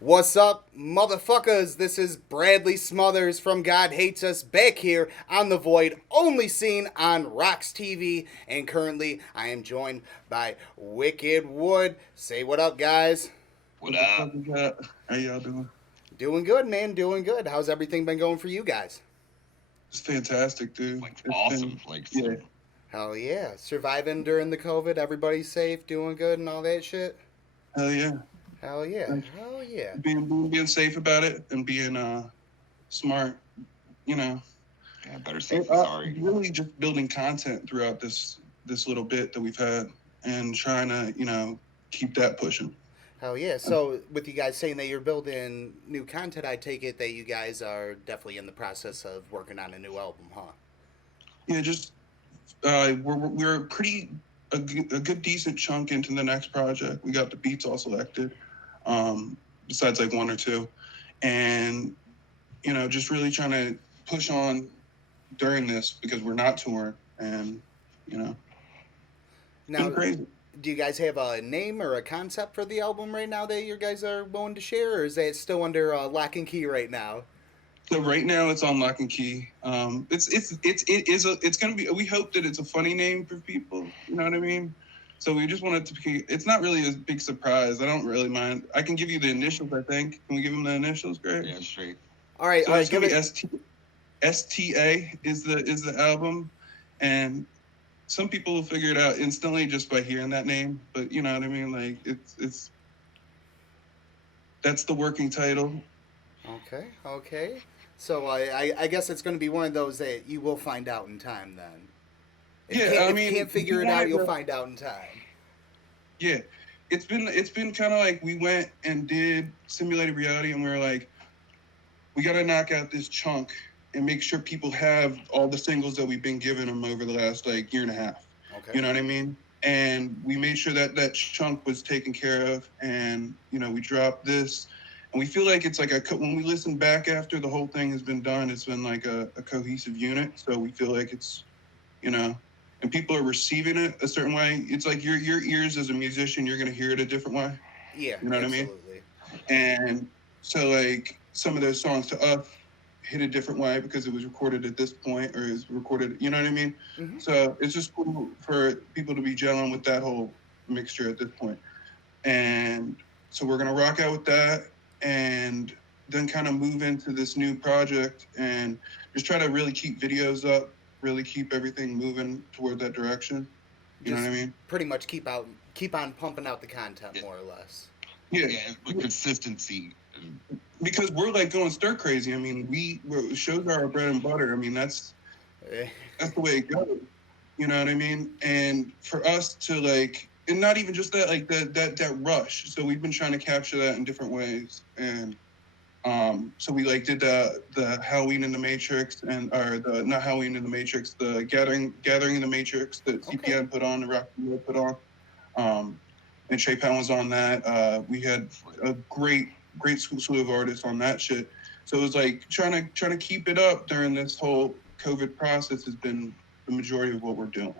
What's up, motherfuckers? This is Bradley Smothers from God Hates Us back here on The Void, only seen on RoX-TV, and currently I am joined by Wicked Wood. Say what up, guys. What What the fuck up? is that? How y'all doing? Doing good, man, doing good. How's everything been going for you guys? It's fantastic, dude. Like It's been, awesome. Like yeah, Hell yeah. Surviving during the COVID, everybody's safe, doing good, and all that shit? hell yeah. Hell yeah. Like, Hell yeah. being safe about it and being smart, you know. yeah, better And, safe than sorry. really just building content throughout this little bit that we've had and trying to, keep that pushing. Hell yeah. So, with you guys saying that you're building new content, I take it that you guys are definitely in the process of working on a new album, huh? Yeah, just we're pretty a good decent chunk into the next project. We got the beats all selected, besides like one or two, and just really trying to push on during this because we're not touring and it's been Now, crazy. do you guys have a name or a concept for the album right now that you guys are willing to share, or is that still under lock and key right now? So right now it's on lock and key. It's gonna be. We hope that it's a funny name for people. You know what I mean? So we just want it to be. It's not really a big surprise. I don't really mind. I can give you the initials. I think. Can we give them the initials, Greg? Yeah, straight. All right, So it's give gonna be it. STA is the album, and some people will figure it out instantly just by hearing that name. But you know what I mean? Like it's that's the working title. Okay, okay. So, I guess it's going to be one of those that you will find out in time then. Yeah, I If you mean, can't figure it out, you'll find out in time. yeah, it's been kind of like we went and did simulated reality, and we were like, we got to knock out this chunk and make sure people have all the singles that we've been giving them over the last like year and a half. Okay. You know what I mean? And we made sure that that chunk was taken care of, and we dropped this, and we feel like it's like when we listen back after the whole thing has been done, it's been like a cohesive unit. So we feel like it's you know, and people are receiving it a certain way. It's like your ears as a musician, you're gonna hear it a different way. Yeah, You know what I mean? absolutely. And so like some of those songs to us hit a different way because it was recorded at this point or is recorded. You know what I mean? Hmm. So it's just cool for people to be gelling with that whole mixture at this point. And so we're gonna rock out with that, and then kind of move into this new project and just try to really keep videos up, really keep everything moving toward that direction. You know Just what I mean? pretty much keep on pumping out the content more or less. Yeah, Yeah, with consistency. because we're like going stir crazy. I mean, shows are our bread and butter. I mean, Eh, that's the way it goes. You know what I mean? And for us to like, and not even just that, like that rush. So we've been trying to capture that in different ways, and so we like did the Halloween in the Matrix or the not Halloween in the Matrix, the Gathering in the Matrix that Okay. CPN put on, the Rock put on, and Shay Pound was on that. We had a great slew of artists on that shit. So it was like trying to keep it up during this whole COVID process has been the majority of what we're doing.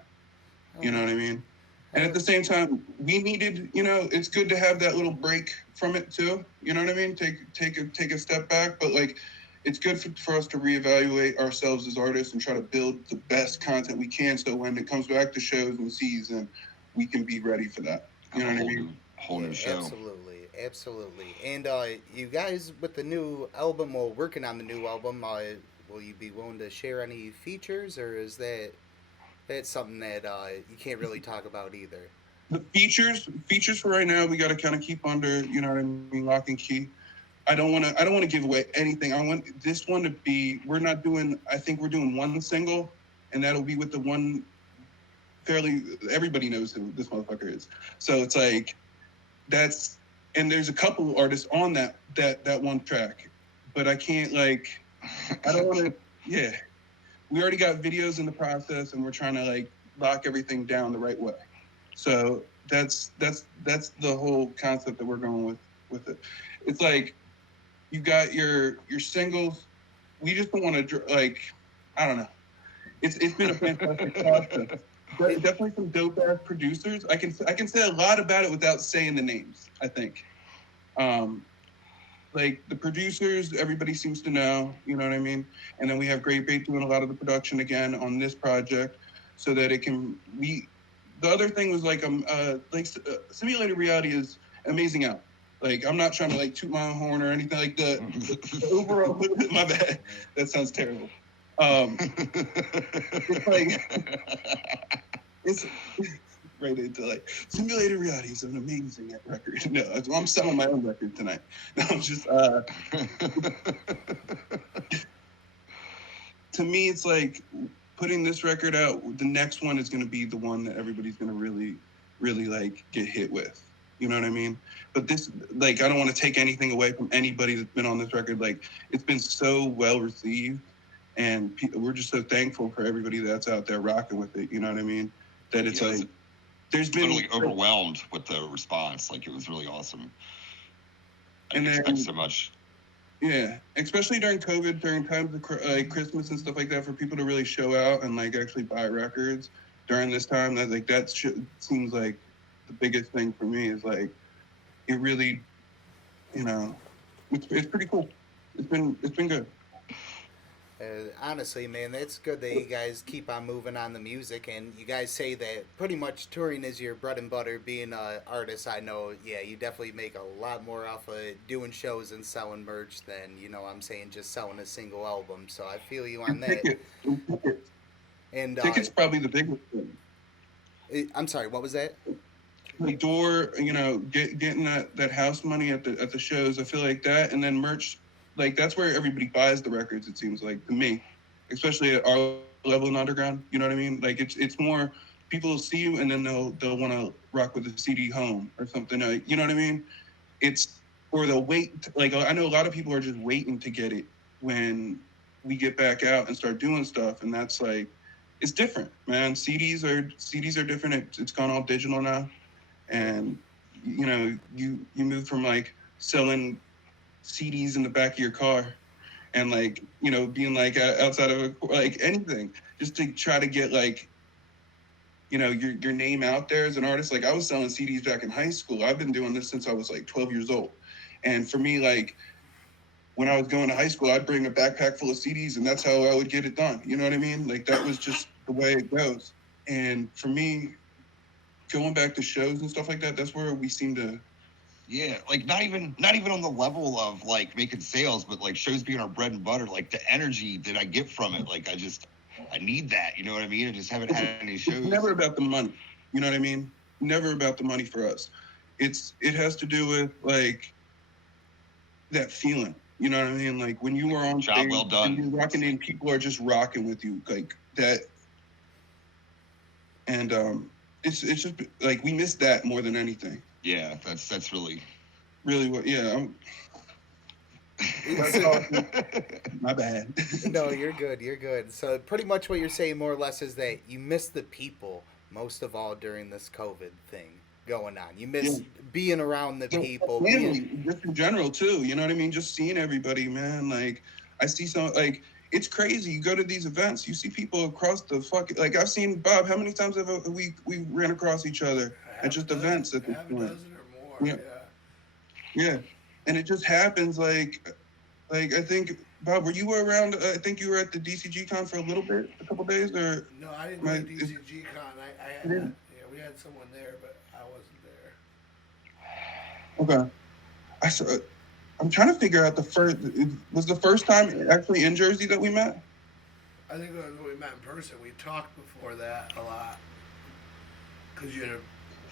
You know what I mean? And at the same time, we needed, it's good to have that little break from it too. You know what I mean? Take a step back, but like, it's good for us to reevaluate ourselves as artists and try to build the best content we can. So when it comes back to shows and season, we can be ready for that. You Have know a what I whole mean? new, whole Yeah, new show. absolutely, absolutely. And you guys with the new album or working on the new album, will you be willing to share any features, or is that's something that you can't really talk about either? The features for right now, we got to kind of keep under, you know what I mean, lock and key. I don't want to give away anything. I want this one to be. We're not doing. I think we're doing one single, and that'll be with the one fairly. Everybody knows who this motherfucker is. So it's like that's. And there's a couple artists on that one track, but I can't like. I don't want to. Yeah, we already got videos in the process, and we're trying to like lock everything down the right way. So that's the whole concept that we're going with it. It's like you got your singles. We just don't want to like I don't know. It's been a fantastic process. It, Definitely some dope ass producers. I can say a lot about it without saying the names. I think. Um, like the producers, everybody seems to know, you know what I mean? And then we have Great Bait doing a lot of the production again on this project so that it can, the other thing was like, simulated reality is amazing out. Like, I'm not trying to like toot my own horn or anything like the overall, my bad, that sounds terrible. It's like, it's right into like simulated reality is an amazing record. No, I'm selling my own record tonight. No, I'm just to me, it's like putting this record out. The next one is going to be the one that everybody's going to really, really like get hit with. You know what I mean? But this, like, I don't want to take anything away from anybody that's been on this record. Like, it's been so well received, and we're just so thankful for everybody that's out there rocking with it. You know what I mean? That it's like. There's been literally overwhelmed with the response. Like, it was really awesome. I didn't expect so much. Yeah, especially during COVID, during times of like Christmas and stuff like that, for people to really show out and like actually buy records during this time. That like seems like the biggest thing for me is like it really, you know, it's pretty cool. It's been good. Honestly, man, it's good that you guys keep on moving on the music, and you guys say that pretty much touring is your bread and butter. Being an artist, I know, yeah, you definitely make a lot more off of doing shows and selling merch than, you know, I'm saying just selling a single album. So I feel you on that. Tickets. And tickets probably the biggest thing. I'm sorry, what was that? The door, you know, getting that house money at the shows. I feel like that, and then merch. Like, that's where everybody buys the records, it seems like, to me. Especially at our level in underground, you know what I mean? Like, it's more, people will see you and then they'll want to rock with a CD home or something. You know what I mean? Or they'll wait. Like, I know a lot of people are just waiting to get it when we get back out and start doing stuff. And that's like, it's different, man. CDs are different. It's gone all digital now. And, you know, you move from, like, selling CDs in the back of your car and like, you know, being like outside of like anything just to try to get like, you know, your name out there as an artist. Like, I was selling CDs back in high school. I've been doing this since I was like 12 years old. And for me, like, when I was going to high school, I'd bring a backpack full of CDs and that's how I would get it done. You know what I mean? Like, that was just the way it goes. And for me, going back to shows and stuff like that, that's where we seem to. Yeah, like not even on the level of like making sales, but like shows being our bread and butter, like the energy that I get from it, like I need that, you know what I mean? I just haven't had any shows. It's never about the money, you know what I mean? Never about the money for us. It has to do with like that feeling, you know what I mean? Like when you are on job stage, well done, and you're rocking in, people are just rocking with you like that, and it's just like we miss that more than anything. Yeah, that's really what. Yeah, my bad. No, you're good. You're good. So pretty much what you're saying, more or less, is that you miss the people most of all during this COVID thing going on. You miss being around the people, just in general too. You know what I mean? Just seeing everybody, man. Like I see some like. It's crazy. You go to these events, you see people across the fucking. Like I've seen Bob. How many times have we ran across each other at just events at this point? Or more, yeah. And it just happens. Like I think Bob, were you around? I think you were at the DCG Con for a couple days, or no? I didn't go to DCG Con. I had we had someone there, but I wasn't there. Okay. I'm trying to figure out was the first time actually in Jersey that we met? I think when we met in person, we talked before that a lot. Cause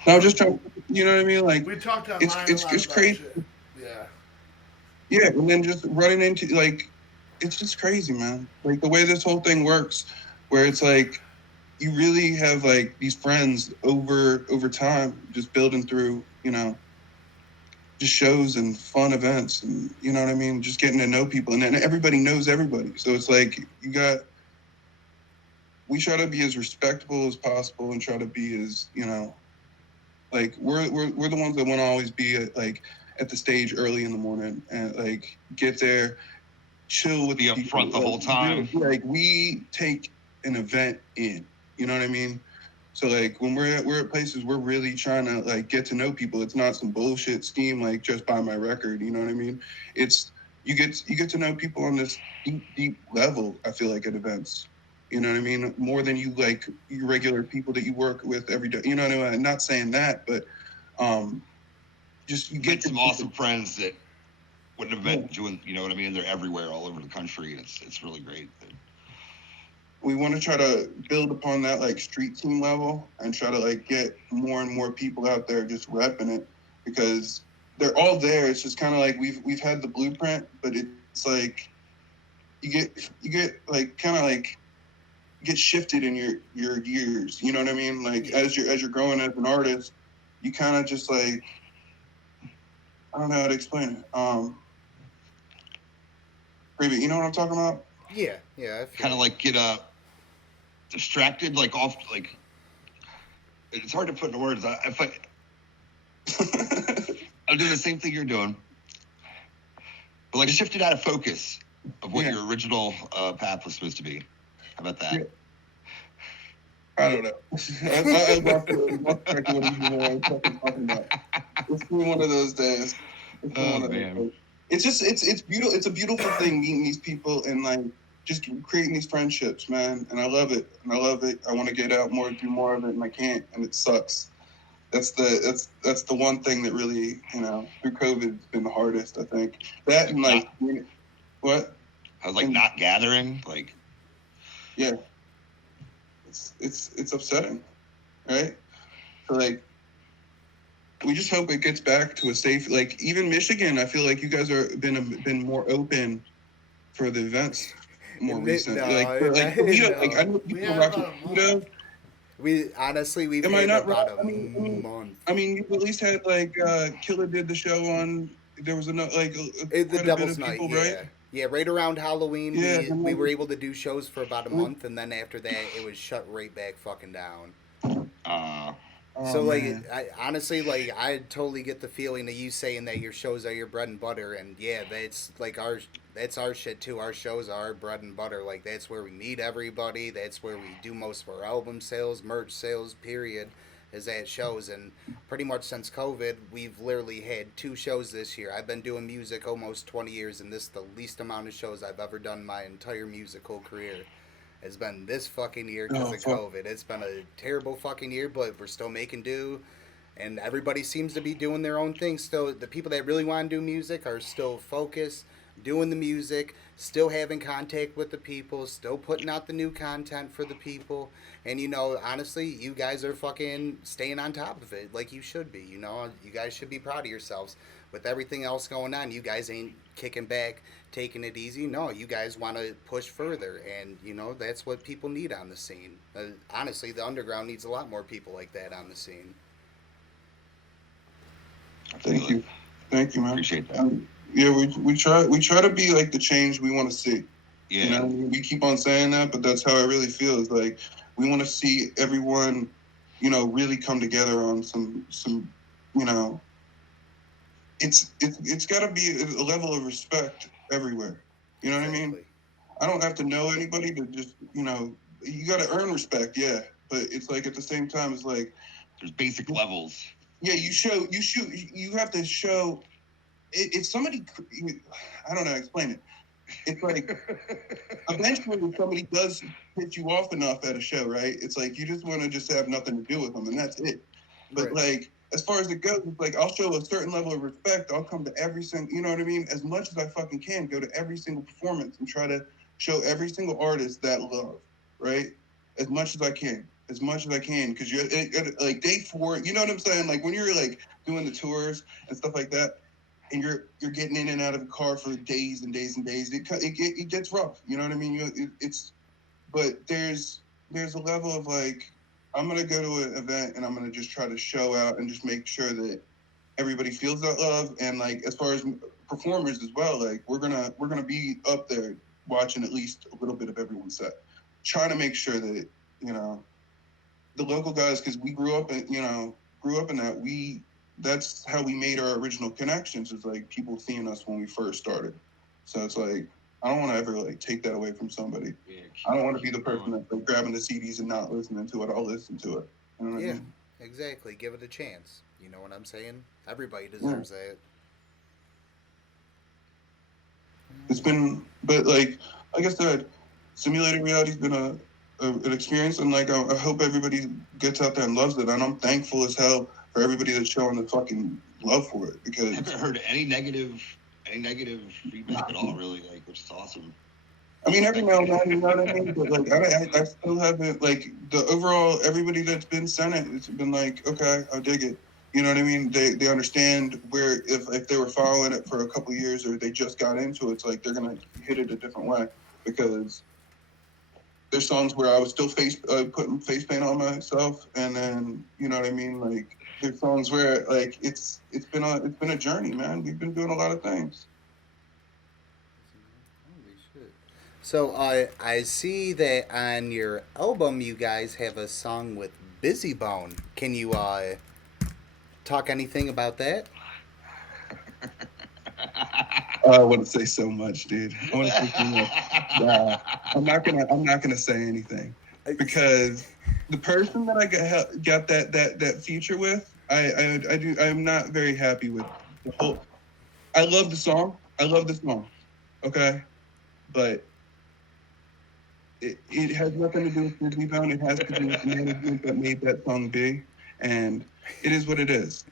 No, just trying. You know what I mean? Like we talked online. It's crazy. Shit. Yeah. Yeah, and then just running into like, it's just crazy, man. Like the way this whole thing works, where it's like, you really have like these friends over time, just building through, you know. Just shows and fun events, and you know what I mean, just getting to know people, and then everybody knows everybody, so it's like we try to be as respectable as possible and try to be as, you know, like we're the ones that want to always be at the stage early in the morning and like get there, chill with be up front the whole time. Like we take an event in, you know what I mean? So like when we're at places, we're really trying to like get to know people. It's not some bullshit scheme like just buy my record. You know what I mean? It's you get to know people on this deep level. I feel like at events. You know what I mean? More than you like your regular people that you work with every day. You know what I mean? I'm not saying that, but just you get get some awesome friends that wouldn't have been doing. You know what I mean? They're everywhere, all over the country, and it's really great. We want to try to build upon that like street team level and try to like get more and more people out there just repping it, because they're all there. It's just kind of like we've had the blueprint, but it's like you get like kind of like get shifted in your years. You know what I mean? Like as you're growing as an artist, you kind of just like, I don't know how to explain it. Maybe you know what I'm talking about? Yeah. Kind of like get distracted, like off, like it's hard to put into words. I'm doing the same thing you're doing, but like shifted out of focus of what your original path was supposed to be. How about that? Yeah. I don't know. I lost track of what I'm talking about. It's been one of those days. It's just it's beautiful. It's a beautiful thing meeting these people and like just creating these friendships, man. And I love it. I want to get out more, do more of it, and I can't. And it sucks. That's the one thing that really, you know, through COVID has been the hardest, I think. That and like what? I was like not gathering, like. Yeah. It's upsetting, right? So like, we just hope it gets back to a safe. Like even Michigan, I feel like you guys are been more open for the events more recent. I know people rocking Toledo. We've Am I had not about right? a month. I mean, you at least had like Killer did the show on. There was the Devil's Night, people, yeah. right? Yeah, right around Halloween, Yeah, we were able to do shows for about a month, and then after that, it was shut right back fucking down. So like, I honestly like I totally get the feeling of you saying that your shows are your bread and butter, and yeah, that's like that's our shit too. Our shows are our bread and butter. Like that's where we meet everybody. That's where we do most of our album sales, merch sales. Period, is at shows. And pretty much since COVID, we've literally had 2 shows this year. I've been doing music almost 20 years, and this is the least amount of shows I've ever done my entire musical career. It's been this fucking year because of COVID. It's been a terrible fucking year, but we're still making do. And everybody seems to be doing their own thing still. The people that really want to do music are still focused, doing the music, still having contact with the people, still putting out the new content for the people. And, you know, honestly, you guys are fucking staying on top of it like you should be. You know, you guys should be proud of yourselves. With everything else going on, you guys ain't kicking back, taking it easy. No, you guys want to push further, and you know that's what people need on the scene. Honestly, the underground needs a lot more people like that on the scene. Thank you, man. Appreciate that. Yeah, we try to be like the change we want to see. Yeah. You know, we keep on saying that, but that's how it really feels. Like we want to see everyone, you know, really come together on some, you know. It's got to be a level of respect everywhere. You know what I mean? I don't have to know anybody to just, you know, you got to earn respect, yeah. But it's like at the same time, it's like there's basic levels. Yeah, you have to show. If somebody, I don't know how to explain it. It's like eventually if somebody does hit you off enough at a show, right? It's like you just want to just have nothing to do with them, and that's it. But like, as far as it goes, it's like I'll show a certain level of respect. I'll come to every single, you know what I mean? As much as I fucking can, go to every single performance and try to show every single artist that love, right? As much as I can, because you're like day 4. You know what I'm saying? Like when you're like doing the tours and stuff like that, and you're getting in and out of the car for days and days and days. It gets rough. You know what I mean? But there's a level of like, I'm going to go to an event and I'm going to just try to show out and just make sure that everybody feels that love. And like, as far as performers as well, like we're going to be up there watching at least a little bit of everyone's set, trying to make sure that, you know, the local guys, cause we grew up in that, that's how we made our original connections, is like people seeing us when we first started. So it's like, I don't want to ever like take that away from somebody. I don't want to be the person that's like grabbing the CDs and not listening to it. I'll listen to it. You know what I Yeah, mean? exactly. Give it a chance. You know what I'm saying? Everybody deserves that. It's been, but like I said, simulated reality's been an experience, and like I hope everybody gets out there and loves it. And I'm thankful as hell for everybody that's showing the fucking love for it, I because haven't heard any negative feedback at all, really, like, which is awesome. I mean, every now and then, you know what I mean? But like, I still haven't, like, the overall, everybody that's been sent it, it's been like, okay, I dig it. You know what I mean? They understand where, if they were following it for a couple of years or they just got into it, it's like they're gonna hit it a different way, because there's songs where I was still putting face paint on myself, and then, you know what I mean? Like, there's songs where like it's been a journey, man. We've been doing a lot of things. Holy shit. So I see that on your album you guys have a song with Busy Bone. Can you talk anything about that? I want to say so much, dude. I want to say so much. Nah, I'm not gonna say anything, because the person that I got that feature with, I'm not very happy with the whole. I love the song. Okay, but it has nothing to do with Disney Bone. It has to do with the management that made that song big, and it is what it is.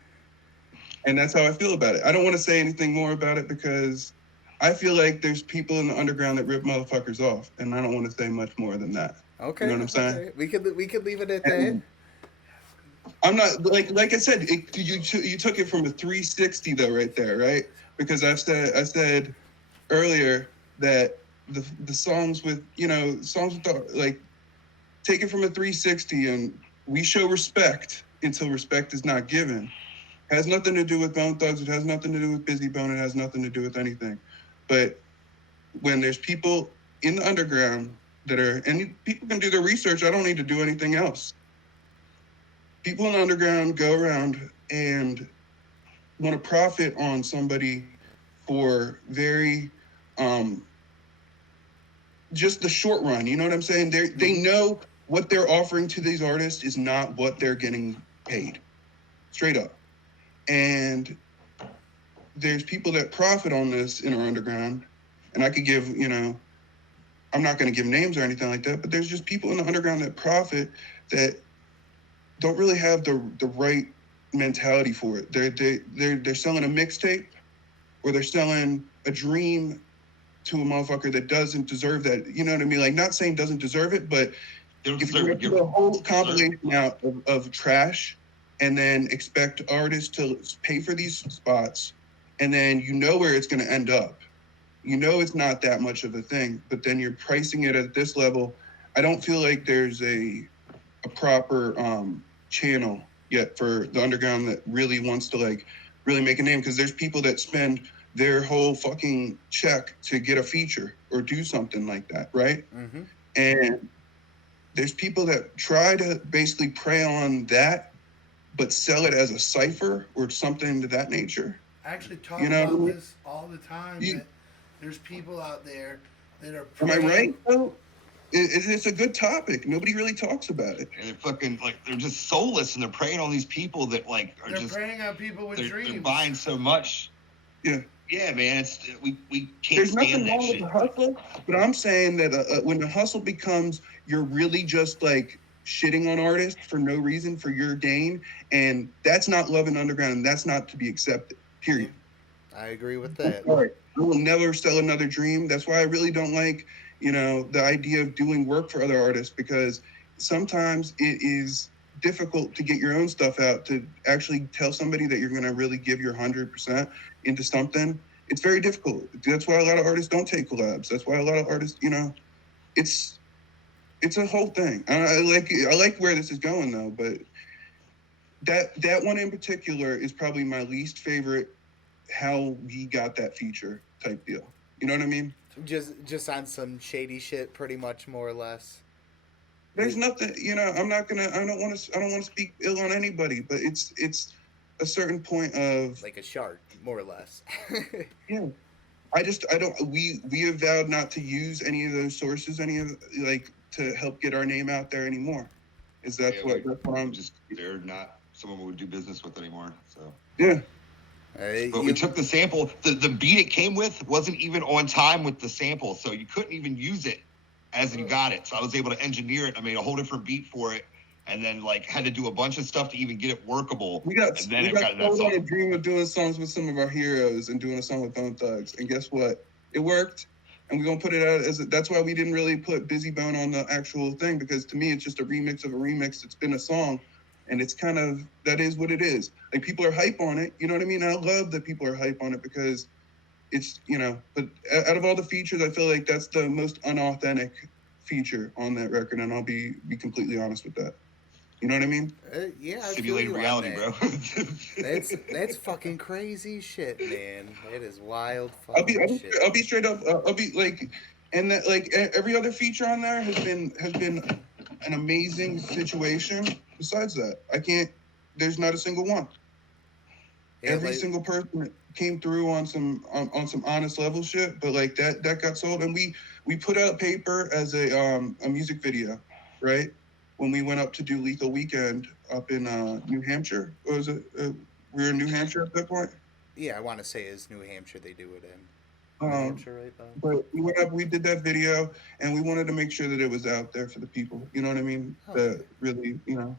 And that's how I feel about it. I don't want to say anything more about it, because I feel like there's people in the underground that rip motherfuckers off, and I don't want to say much more than that. Okay. You know what I'm saying? Okay. We could leave it at that. And I'm not, like I said, you took it from a 360 though, right there, right? Because I said earlier that the songs with, songs with like, take it from a 360, and we show respect until respect is not given. Has nothing to do with Bone Thugs. It has nothing to do with Busy Bone. It has nothing to do with anything. But when there's people in the underground and people can do their research, I don't need to do anything else. People in the underground go around and want to profit on somebody for very, just the short run. You know what I'm saying? They know what they're offering to these artists is not what they're getting paid. Straight up. And there's people that profit on this in our underground, and I could give, I'm not going to give names or anything like that, but there's just people in the underground that profit that don't really have the right mentality for it. They're selling a mixtape, or they're selling a dream to a motherfucker that doesn't deserve that. You know what I mean? Like, not saying doesn't deserve it, but if you put a whole compilation out of trash, and then expect artists to pay for these spots, and then you know where it's going to end up. You know it's not that much of a thing, but then you're pricing it at this level. I don't feel like there's a proper channel yet for the underground that really wants to, like, really make a name, because there's people that spend their whole fucking check to get a feature or do something like that, right? Mm-hmm. And there's people that try to basically prey on that, but sell it as a cipher or something to that nature. I actually talk You know about what I mean? this all the time. That there's people out there that are. Am I right? Well, it's a good topic. Nobody really talks about it. And they're fucking, like, they're just soulless, and they're preying on these people that, like, are They're just preying on people with dreams. They're buying so much. Yeah. Yeah, man. It's we can't There's stand nothing that wrong with shit. the hustle, but I'm saying that when the hustle becomes, you're really just like shitting on artists for no reason, for your gain, and that's not loving underground, and that's not to be accepted. Period. I agree with that. All right. I will never sell another dream. That's why I really don't like, the idea of doing work for other artists, because sometimes it is difficult to get your own stuff out, to actually tell somebody that you're going to really give your 100% into something. It's very difficult. That's why a lot of artists don't take collabs. That's why a lot of artists, it's a whole thing. I like where this is going though, but that one in particular is probably my least favorite, how we got that feature type deal. You know what I mean? Just on some shady shit, pretty much, more or less. There's nothing, I don't want to speak ill on anybody, but it's a certain point of, like a shark, more or less. yeah. We have vowed not to use any of those sources, to help get our name out there anymore. That's what I'm just, they're not someone we would do business with anymore. So yeah. But we took the sample. The beat it came with wasn't even on time with the sample, so you couldn't even use it as you got it. So I was able to engineer it. I made a whole different beat for it, and then like had to do a bunch of stuff to even get it workable. We got on a dream of doing songs with some of our heroes and doing a song with Bone Thugs, and guess what? It worked, and we're gonna put it out as that's why we didn't really put Busy Bone on the actual thing, because to me it's just a remix of a remix. It's been a song. And it's kind of, that is what it is. Like, people are hype on it. You know what I mean? I love that people are hype on it because it's, you know, but out of all the features, I feel like that's the most unauthentic feature on that record. And I'll be completely honest with that. You know what I mean? Yeah. Simulated reality, bro. that's fucking crazy shit, man. It is wild. I'll be straight up. I'll be like, and that, like, every other feature on there has been an amazing situation. Besides that, there's not a single one. Yeah, every single person came through on some honest level shit, but like that got sold. And we put out Paper as a music video, right? When we went up to do Lethal Weekend up in New Hampshire. What was it? We were in New Hampshire at that point? Yeah, I want to say it's New Hampshire they do it in. New Hampshire, right? But we went up, we did that video, and we wanted to make sure that it was out there for the people. You know what I mean? That really, you know.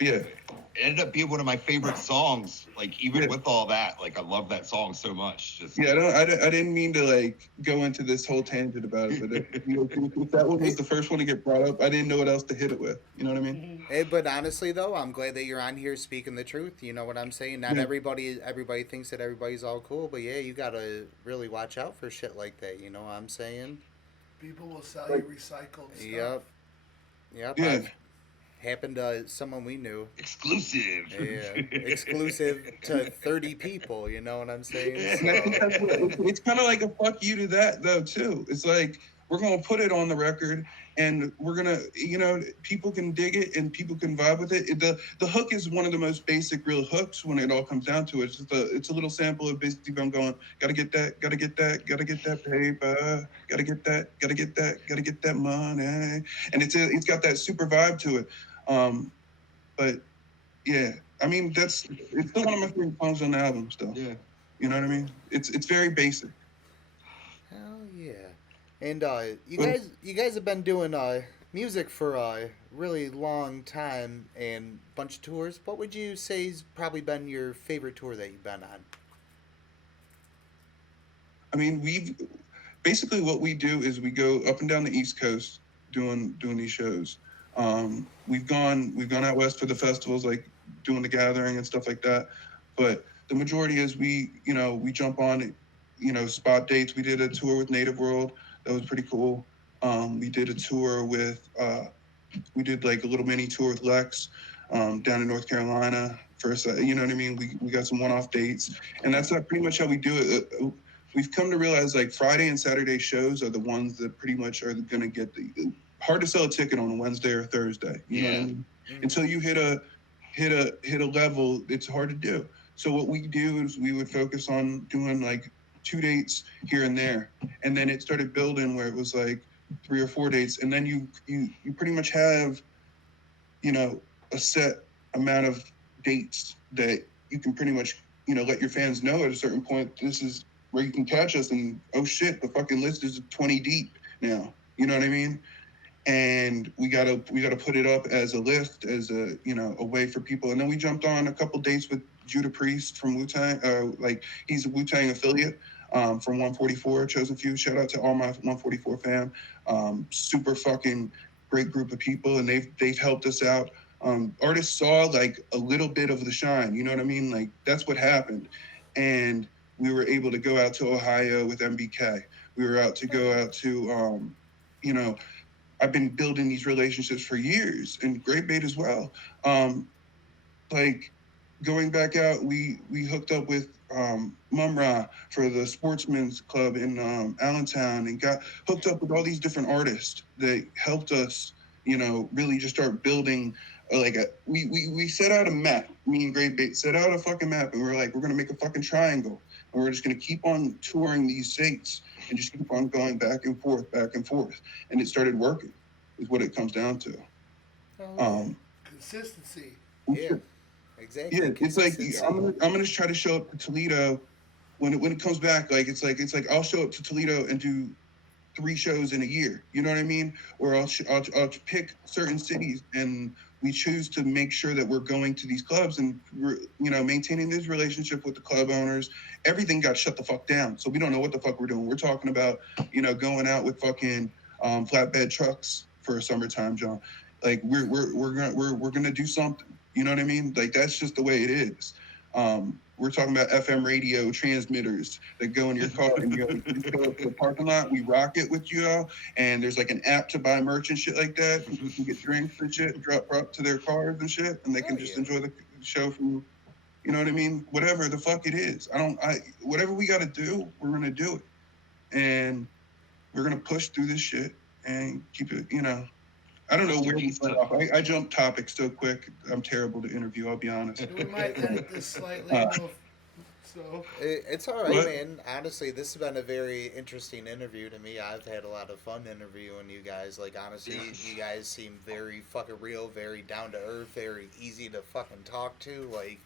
Yeah. It ended up being one of my favorite songs. Like, even with all that, like, I love that song so much. Just I didn't mean to like go into this whole tangent about it, but if that one was the first one to get brought up, I didn't know what else to hit it with. You know what I mean? Hey, but honestly though, I'm glad that you're on here speaking the truth. You know what I'm saying? Not everybody thinks that everybody's all cool, but yeah, you gotta really watch out for shit like that. You know what I'm saying? People will sell you recycled stuff. Yep. Yeah. Happened to someone we knew. Exclusive. Yeah, exclusive to 30 people. You know what I'm saying? So. It's kind of like a fuck you to that though too. It's like, we're gonna put it on the record, and we're gonna, you know, people can dig it and people can vibe with it. The hook is one of the most basic real hooks when it all comes down to it. It's a little sample of basically I'm going, gotta get that paper, gotta get that money, and it's got that super vibe to it. But yeah, I mean it's still one of my favorite songs on the album still. Yeah. You know what I mean? It's very basic. Hell yeah. And you guys have been doing music for a really long time and a bunch of tours. What would you say has probably been your favorite tour that you've been on? I mean, basically what we do is we go up and down the East Coast doing these shows. We've gone out west for the festivals, like doing the Gathering and stuff like that. But the majority is we jump on, spot dates. We did a tour with Native World. That was pretty cool. We did a tour with, we did like a little mini tour with Lex down in North Carolina. First, you know what I mean? We got some one-off dates, and that's pretty much how we do it. We've come to realize like Friday and Saturday shows are the ones that pretty much are going to get hard to sell a ticket on a Wednesday or Thursday. You know what I mean? Until you hit a level, it's hard to do. So what we do is we would focus on doing like 2 dates here and there, and then it started building where it was like 3 or 4 dates, and then you pretty much have a set amount of dates that you can pretty much let your fans know at a certain point this is where you can catch us, and oh shit, the fucking list is 20 deep now. You know what I mean? And we gotta put it up as a list, as a way for people. And then we jumped on a couple dates with Judah Priest from Wu-Tang. He's a Wu-Tang affiliate from 144 Chosen Few. Shout out to all my 144 fam. Super fucking great group of people, and they've helped us out. Artists saw like a little bit of the shine. You know what I mean? Like that's what happened, and we were able to go out to Ohio with MBK. We were out to I've been building these relationships for years, and Great Bait as well. Like going back out, we hooked up with Mumra for the Sportsman's Club in Allentown, and got hooked up with all these different artists that helped us, really just start building. We set out a map. Me and Great Bait set out a fucking map, and we're like, we're gonna make a fucking triangle, and we're just gonna keep on touring these states and just keep on going back and forth, and it started working. is what it comes down to. Um, Consistency. Yeah, exactly. yeah, it's like Consistency. I'm gonna try to show up to Toledo when it comes back. Like it's like I'll show up to Toledo and do 3 shows in a year. You know what I mean? Or I'll pick certain cities and we choose to make sure that we're going to these clubs and we're, you know, maintaining this relationship with the club owners. Everything got shut the fuck down, so we don't know what the fuck we're doing. We're talking about, you know, going out with fucking flatbed trucks for a summertime, John. Like we're gonna do something. You know what I mean? Like that's just the way it is. We're talking about FM radio transmitters that go in your car and you go to the parking lot. We rock it with you all, and there's like an app to buy merch and shit like that. People can get drinks and shit, drop to their cars and shit, and they can just enjoy the show from, you know what I mean? Whatever the fuck it is. Whatever we got to do, we're gonna do it, and we're gonna push through this shit and keep it. You know, I don't know where we start off. I jump topics so quick. I'm terrible to interview. I'll be honest. We might edit this slightly. So It's all right, What? man. Honestly, this has been a very interesting interview to me. I've had a lot of fun interviewing you guys. Like, honestly, you guys seem very fucking real, very down to earth, very easy to fucking talk to. Like,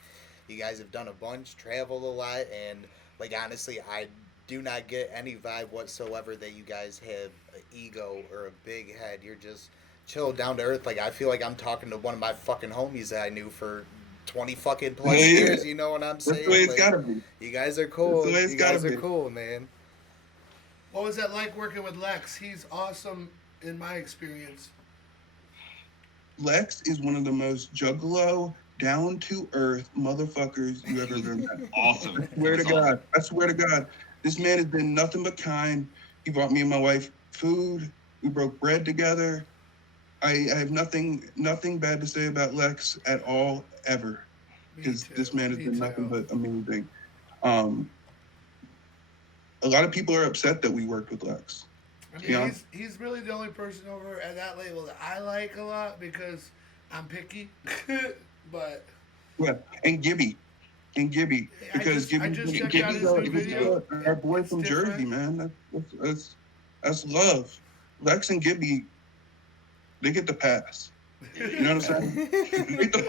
you guys have done a bunch, traveled a lot, and, like, honestly, I do not get any vibe whatsoever that you guys have an ego or a big head. You're just chill, down to earth. Like, I feel like I'm talking to one of my fucking homies that I knew for 20 fucking plus years, you know what I'm saying? That's the way it's like, gotta be. you guys are cool. That's the way it's You guys gotta are be. cool, man. what was that like working with Lex? He's awesome in my experience. Lex is one of the most juggalo, down to earth motherfuckers you ever met. Awesome. I swear to God. I swear to God. This man has been nothing but kind. He brought me and my wife food. We broke bread together. I have nothing bad to say about Lex at all, ever. Because this man has been nothing but amazing. A lot of people are upset that we worked with Lex. I mean, Yeah. he's really the only person over at that label that I like a lot because I'm picky. But Yeah, and Gibby. Because I just checked out his new video. our boy It's from different. Jersey, man. That's love. Lex and Gibby, they get the pass. You know what I'm saying? They get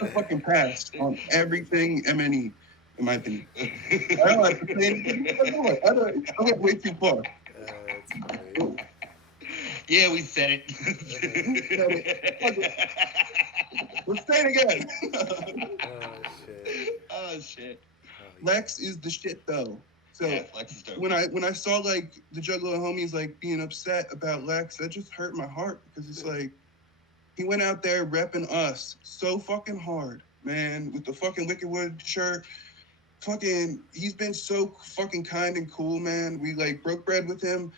the fucking pass on everything MNE, in my opinion. I don't have to say anything. I went way too far. That's funny. Yeah, we said it. Let's say it again. Oh, shit. Oh shit. Lex is the shit, though. So Yeah, Lex is dope. when I saw like the Juggalo homies like being upset about Lex, that just hurt my heart because it's like he went out there repping us so fucking hard, man, with the fucking Wicked Wood shirt. Fucking, he's been so fucking kind and cool, man. We like broke bread with him.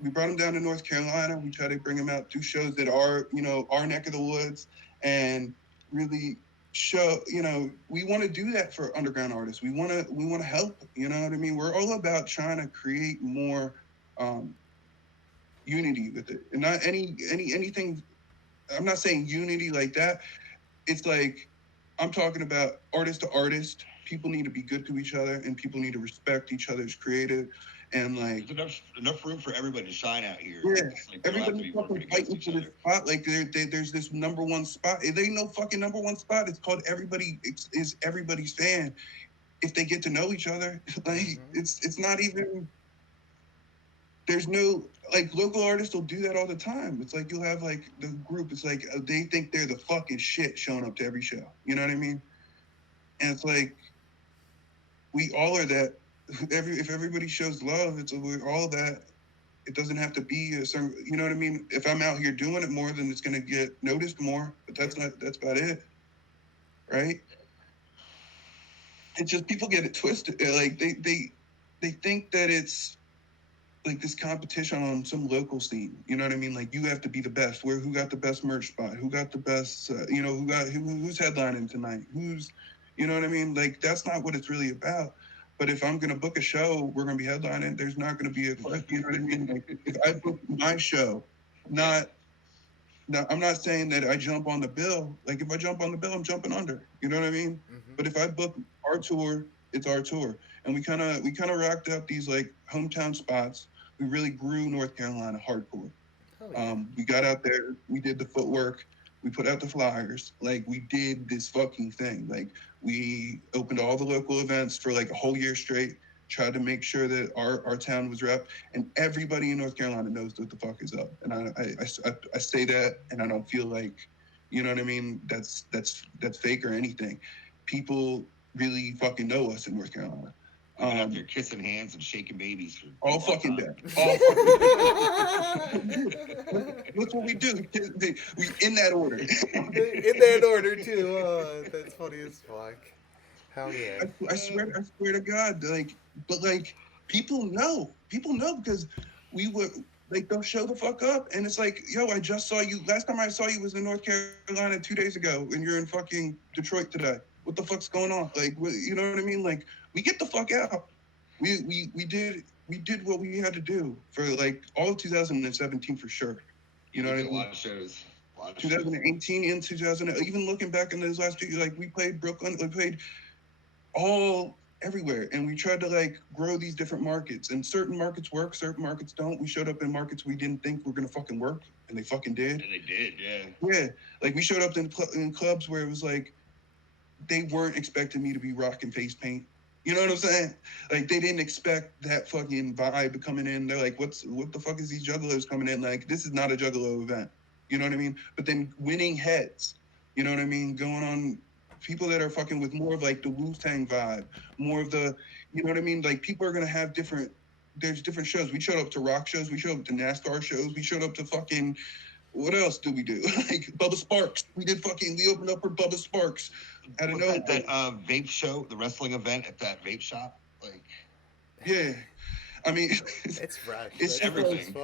We brought him down to North Carolina. We tried to bring him out to shows that are, you know, our neck of the woods and really show, you know, we want to do that for underground artists. We want to help, you know what I mean? We're all about trying to create more unity with it. And not anything, I'm not saying unity like that. It's like, I'm talking about artist to artist. People need to be good to each other and people need to respect each other's creative. And like, There's enough room for everybody to shine out here. yeah, It's like, we don't have to everybody's be working fucking against fighting each for this other. spot. Like there's this number one spot. It ain't no fucking number one spot. It's called everybody is everybody's fan. If they get to know each other, like it's not even. There's no like local artists will do that all the time. It's like you'll have like the group. It's like they think they're the fucking shit showing up to every show. You know what I mean? And it's like we all are that. If everybody shows love, we're all that. It doesn't have to be a certain, you know what I mean? If I'm out here doing it more, then it's gonna get noticed more. But that's about it, right? It's just people get it twisted. Like they think that it's like this competition on some local scene. You know what I mean? Like you have to be the best. Who got the best merch spot? Who got the best? You know, who's headlining tonight? Who's, you know what I mean? Like that's not what it's really about. But if I'm going to book a show, we're going to be headlining. There's not going to be a question. You know what I mean? Like, if I book my show, I'm not saying that I jump on the bill. Like, if I jump on the bill, I'm jumping under. You know what I mean? Mm-hmm. But if I book our tour, it's our tour. And we kind of rocked up these, like, hometown spots. We really grew North Carolina hardcore. Oh, yeah. We got out there, we did the footwork, we put out the flyers, like we did this fucking thing. Like we opened all the local events for like a whole year straight, tried to make sure that our town was rep, and everybody in North Carolina knows what the fuck is up. And I say that, and I don't feel like, you know what I mean, that's fake or anything. People really fucking know us in North Carolina. Out there kissing hands and shaking babies for All fucking time. day. All fucking day. That's what we do. We in that order. In that order too. Oh, that's funny as fuck. Hell yeah. I swear to God, like, but like people know because we would like they'll show the fuck up, and it's like, yo, I just saw you. Last time I saw you was in North Carolina 2 days ago, and you're in fucking Detroit today. What the fuck's going on? Like, you know what I mean? Like, we get the fuck out. We did what we had to do for like all of 2017 for sure. You know what I mean? A lot of shows. 2018 and 2000. Even looking back in those last 2 years, like we played Brooklyn, we played all everywhere, and we tried to like grow these different markets. And certain markets work, certain markets don't. We showed up in markets we didn't think were gonna fucking work, and they fucking did. And they did, yeah. Yeah, like we showed up in clubs where it was like they weren't expecting me to be rocking face paint. You know what I'm saying? Like they didn't expect that fucking vibe coming in. They're like, what the fuck is these juggalos coming in? Like, this is not a juggalo event. You know what I mean? But then winning heads, you know what I mean? Going on people that are fucking with more of like the Wu-Tang vibe, more of the, you know what I mean? Like people are gonna have there's different shows. We showed up to rock shows, we showed up to NASCAR shows, we showed up to fucking, what else did we do? Like Bubba Sparks. We opened up for Bubba Sparks. I don't know. That vape show, the wrestling event at that vape shop. Like, yeah. I mean, It's fresh. It's That's everything.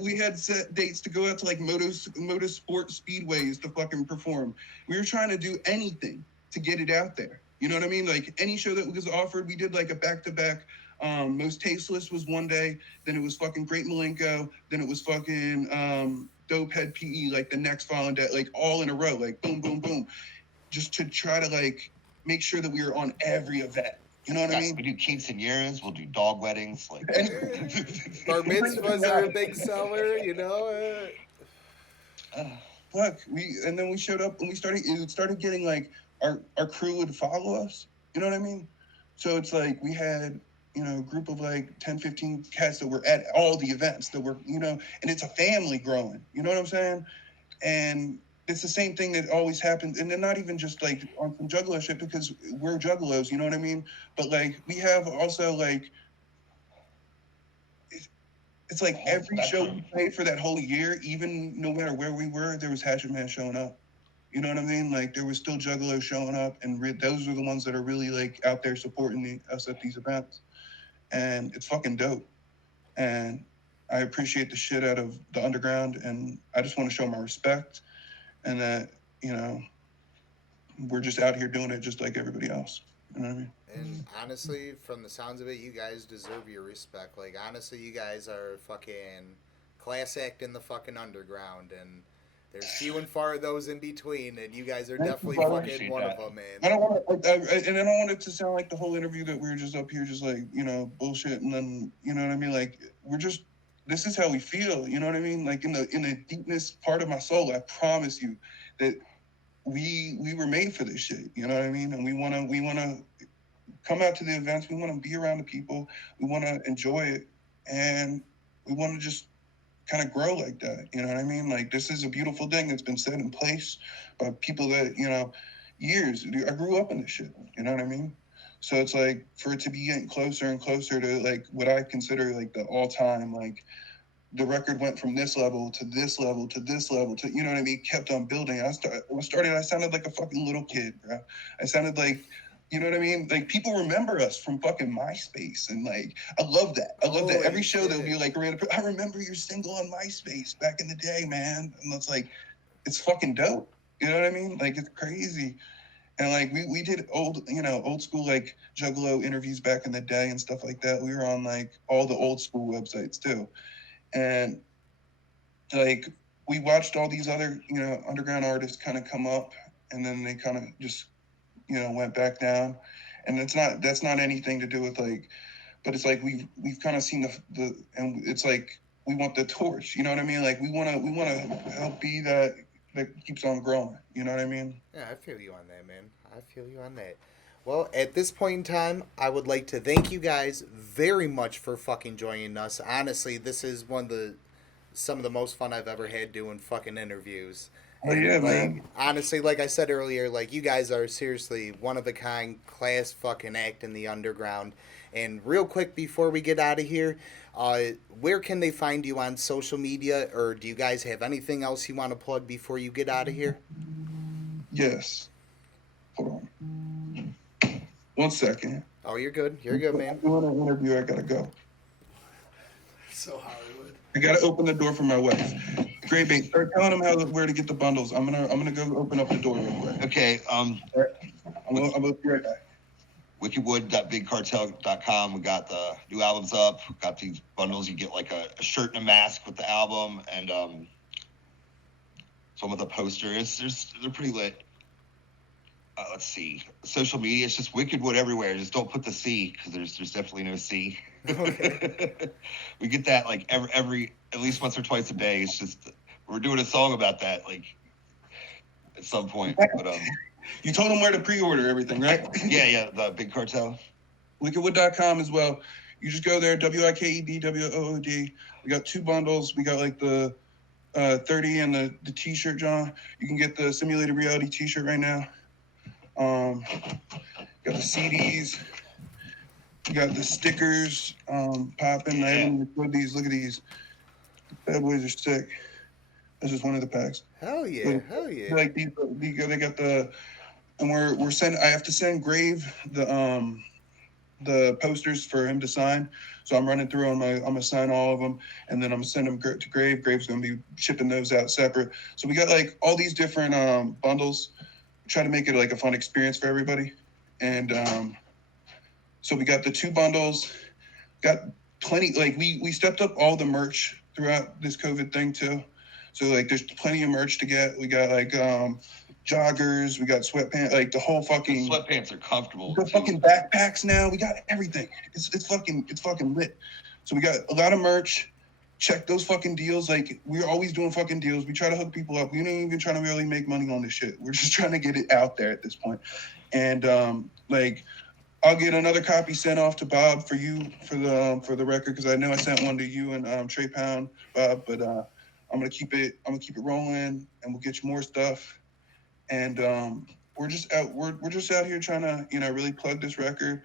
We had set dates to go out to like motorsport speedways to fucking perform. We were trying to do anything to get it out there. You know what I mean? Like any show that was offered, we did like a back-to-back. Most Tasteless was one day, then it was fucking Great Malenko, then it was fucking Dope Head PE, like the next following day, like all in a row, like boom, boom, boom, just to try to like make sure that we were on every event. You know what I mean? We do quinceañeras, we'll do dog weddings, like Bar mitzvahs are a big seller, you know. Fuck, and then we showed up and it started getting like our crew would follow us. You know what I mean? So it's like we had, you know, a group of like 10, 15 cats that were at all the events that were, you know, and it's a family growing, you know what I'm saying? And it's the same thing that always happens. And they're not even just like on some juggalo shit because we're juggalos, you know what I mean? But like, we have also like, it's like every show we played for that whole year, even no matter where we were, there was Hatchet Man showing up. You know what I mean? Like there was still juggalos showing up, and those are the ones that are really like out there supporting us at these events. And it's fucking dope. And I appreciate the shit out of the underground, and I just want to show my respect and that, you know, we're just out here doing it just like everybody else. You know what I mean? And honestly, from the sounds of it, you guys deserve your respect. Like, honestly, you guys are fucking class act in the fucking underground, and there's few and far of those in between, and you guys are definitely fucking one of them, man. I don't want it to sound like the whole interview that we were just up here just like, you know, bullshit, and then, you know what I mean? Like, this is how we feel, you know what I mean? Like in the deepest part of my soul, I promise you that we were made for this shit, you know what I mean? And we wanna come out to the events, we wanna be around the people, we wanna enjoy it, and we wanna just kind of grow like that, you know what I mean? Like, this is a beautiful thing that's been set in place by people that, you know, years. I grew up in this shit, you know what I mean? So it's like, for it to be getting closer and closer to like what I consider like the all-time, like the record went from this level to this level to this level to, you know what I mean, kept on building. I sounded like a fucking little kid, bro. I sounded like, you know what I mean? Like, people remember us from fucking MySpace, and like, I love that. I love that. Every show they'll be like, I remember your single on MySpace back in the day, man. And it's like, it's fucking dope. You know what I mean? Like, it's crazy. And like, we did old school like juggalo interviews back in the day and stuff like that. We were on like all the old school websites too. And like, we watched all these other, you know, underground artists kind of come up, and then they kind of just, you know, went back down. And that's not anything to do with like but it's like we've kind of seen the and it's like we want the torch. You know what I mean? Like we want to help be that keeps on growing. You know what I mean? Yeah, I feel you on that, man. I feel you on that. Well, at this point in time, I would like to thank you guys very much for fucking joining us. Honestly, this is some of the most fun I've ever had doing fucking interviews. Oh yeah, Like, man. honestly, like I said earlier, like you guys are seriously one of a kind, class fucking act in the underground. And real quick before we get out of here, where can they find you on social media, or do you guys have anything else you want to plug before you get out of here? Yes. Hold on. 1 second. Oh, you're good. You're good, man. I'm doing an interview. I gotta go. So Hollywood. I gotta open the door for my wife. Great bait. Start telling them where to get the bundles. I'm gonna go open up the door real quick. Okay. I'm gonna be right back. wickedwood.bigcartel.com. We got the new albums up. We got these bundles. You get like a shirt and a mask with the album, and some with a poster. They're pretty lit. Let's see. Social media, it's just Wicked Wood everywhere. Just don't put the C, because there's definitely no C. Okay. We get that like every at least once or twice a day. It's just we're doing a song about that like at some point. But You told them where to pre-order everything, right? yeah, the Big Cartel. Wickedwood.com as well. You just go there, WIKEDWOOD. We got 2 bundles. We got like the 30 and the t-shirt, John. You can get the Simulated Reality t-shirt right now. Got the CDs. You got the stickers popping. I haven't even put these. Look at these. Bad boys are sick. That's just one of the packs. Hell yeah, hell yeah. Like these, they got the, and we're sending. I have to send Grave the posters for him to sign. So I'm running through. I'm gonna sign all of them, and then I'm gonna send them to Grave. Grave's gonna be shipping those out separate. So we got like all these different bundles. Try to make it like a fun experience for everybody, and so we got the 2 bundles. Got plenty. Like we stepped up all the merch throughout this COVID thing too. So like there's plenty of merch to get. We got like joggers, we got sweatpants, like the whole fucking The sweatpants are comfortable. the fucking backpacks now. We got everything. It's fucking lit. So we got a lot of merch. Check those fucking deals. Like we're always doing fucking deals. We try to hook people up. We ain't even trying to really make money on this shit. We're just trying to get it out there at this point. And like I'll get another copy sent off to Bob for you for the record, because I know I sent one to you and Trey Pound, Bob, but I'm gonna keep it rolling, and we'll get you more stuff. And we're just out here trying to, really plug this record.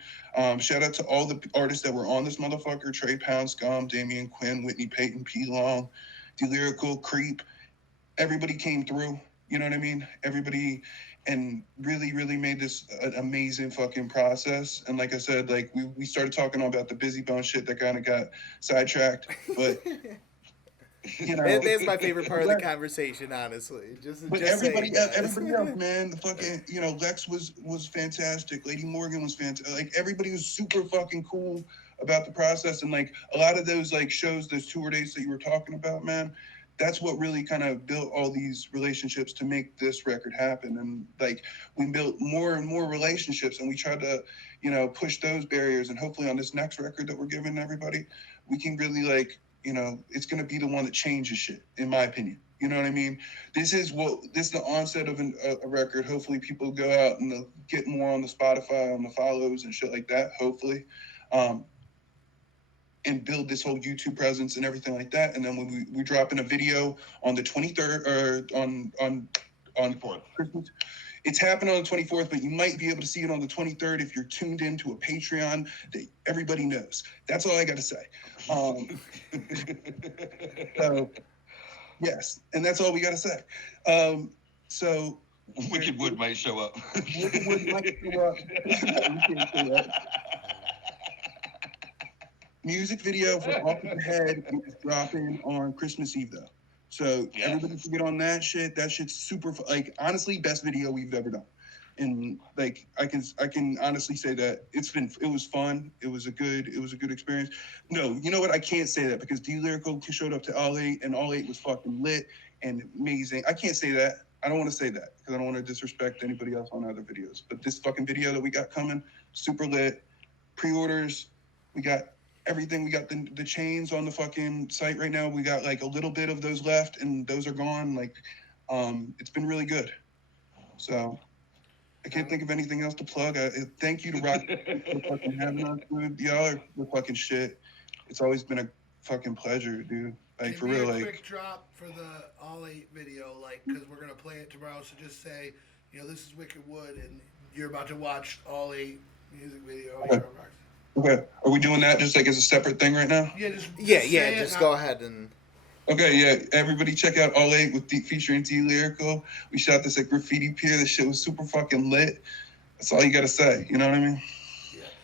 Shout out to all the artists that were on this motherfucker: Trey Pound, Scum, Damian Quinn, Whitney Payton, P Long, D-Lyrical, Creep. Everybody came through, you know what I mean? Everybody, and really, really made this an amazing fucking process. And like I said, like we started talking about the Busy Bone shit that kind of got sidetracked, but That's my favorite part of the conversation, honestly. But everybody else, man, the fucking, Lex was fantastic. Lady Morgan was fantastic. Like everybody was super fucking cool about the process. And like a lot of those like shows, those tour dates that you were talking about, man, that's what really kind of built all these relationships to make this record happen. And like we built more and more relationships, and we tried to, push those barriers. And hopefully on this next record that we're giving everybody, we can really like, it's going to be the one that changes shit, in my opinion. You know what I mean? This is the onset of a record. Hopefully people go out and they'll get more on the Spotify, on the follows and shit like that, hopefully. And build this whole YouTube presence and everything like that. And then when we drop in a video on the 23rd or on 24th. Christmas, it's happening on the 24th, but you might be able to see it on the 23rd if you're tuned into a Patreon that everybody knows. That's all I got to say. So, yes, and that's all we got to say. So Wicked Wood might show up. Wicked Wood might show up. We can't say that. Music video for Off the Head is dropping on Christmas Eve though. So everybody can get on that shit. That shit's super like honestly best video we've ever done. And like I can honestly say that it was fun. It was a good experience. No, you know what? I can't say that because D-Lyrical showed up to All 8 and All 8 was fucking lit and amazing. I can't say that. I don't want to say that because I don't want to disrespect anybody else on other videos. But this fucking video that we got coming, super lit. Pre-orders We got everything. We got the chains on the fucking site right now. We got like a little bit of those left, and those are gone. Like, it's been really good. So I can't think of anything else to plug. Thank you to Rock for fucking having us, dude. Y'all are the fucking shit. It's always been a fucking pleasure, dude. Like, for real, like. Quick drop for the All 8 video, like, because we're gonna play it tomorrow. So just say, this is Wicked Wood, and you're about to watch All 8 music video. Okay. Are we doing that just like as a separate thing right now? Yeah, just go ahead and. Okay, yeah. Everybody check out All 8 with featuring D-Lyrical. We shot this at Graffiti Pier. This shit was super fucking lit. That's all you gotta say. You know what I mean?